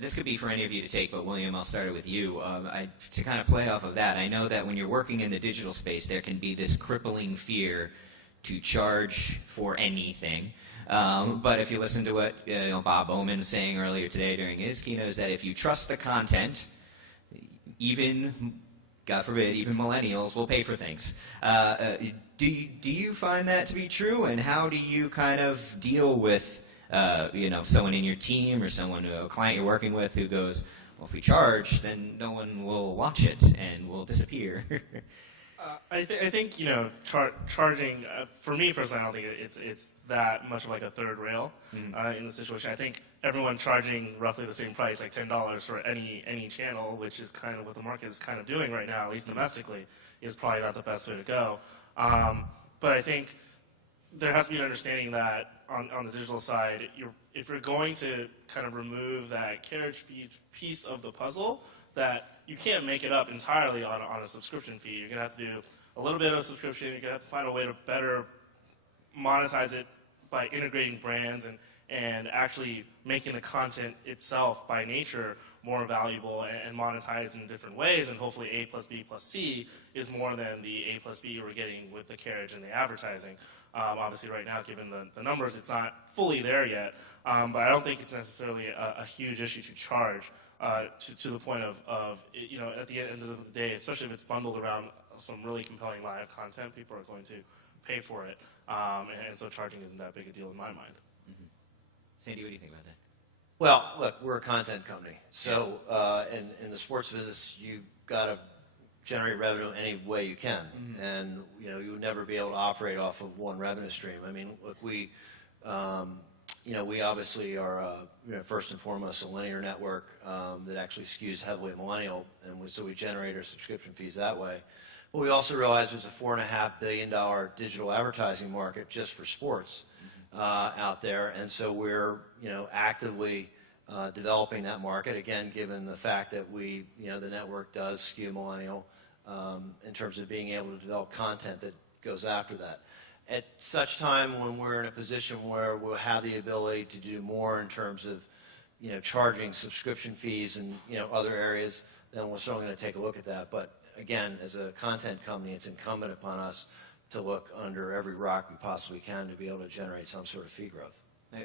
this could be for any of you to take, but William, I'll start it with you. To kind of play off of that, I know that when you're working in the digital space, there can be this crippling fear to charge for anything. But if you listen to what Bob Bowman was saying earlier today during his keynote, is that if you trust the content, even, God forbid, even millennials will pay for things. Do you find that to be true, and how do you kind of deal with someone in your team or someone, a client you're working with who goes, well, if we charge, then no one will watch it and will disappear? I think charging, for me personally, I don't think it's that much like a third rail in the situation. I think everyone charging roughly the same price, like $10 for any channel, which is kind of what the market is kind of doing right now, at least domestically, is probably not the best way to go. But I think there has to be an understanding that on the digital side, if you're going to kind of remove that carriage piece of the puzzle, that you can't make it up entirely on a subscription fee. You're going to have to do a little bit of subscription. You're going to have to find a way to better monetize it by integrating brands and actually making the content itself by nature more valuable and monetized in different ways. And hopefully A plus B plus C is more than the A plus B we're getting with the carriage and the advertising. Obviously right now, given the numbers, it's not fully there yet. But I don't think it's necessarily a huge issue to charge. To the point of at the end of the day, especially if it's bundled around some really compelling live content, people are going to pay for it, and so charging isn't that big a deal in my mind. Mm-hmm. Sandy, what do you think about that? Well, look, we're a content company, so in the sports business, you've got to generate revenue any way you can, and you would never be able to operate off of one revenue stream. I mean, look, we obviously are, first and foremost, a linear network that actually skews heavily millennial, and so we generate our subscription fees that way. But we also realize there's a $4.5 billion digital advertising market just for sports out there, and so we're, actively developing that market. Again, given the fact that the network does skew millennial in terms of being able to develop content that goes after that. At such time when we're in a position where we'll have the ability to do more in terms of, charging subscription fees and, other areas, then we're certainly going to take a look at that. But again, as a content company, it's incumbent upon us to look under every rock we possibly can to be able to generate some sort of fee growth.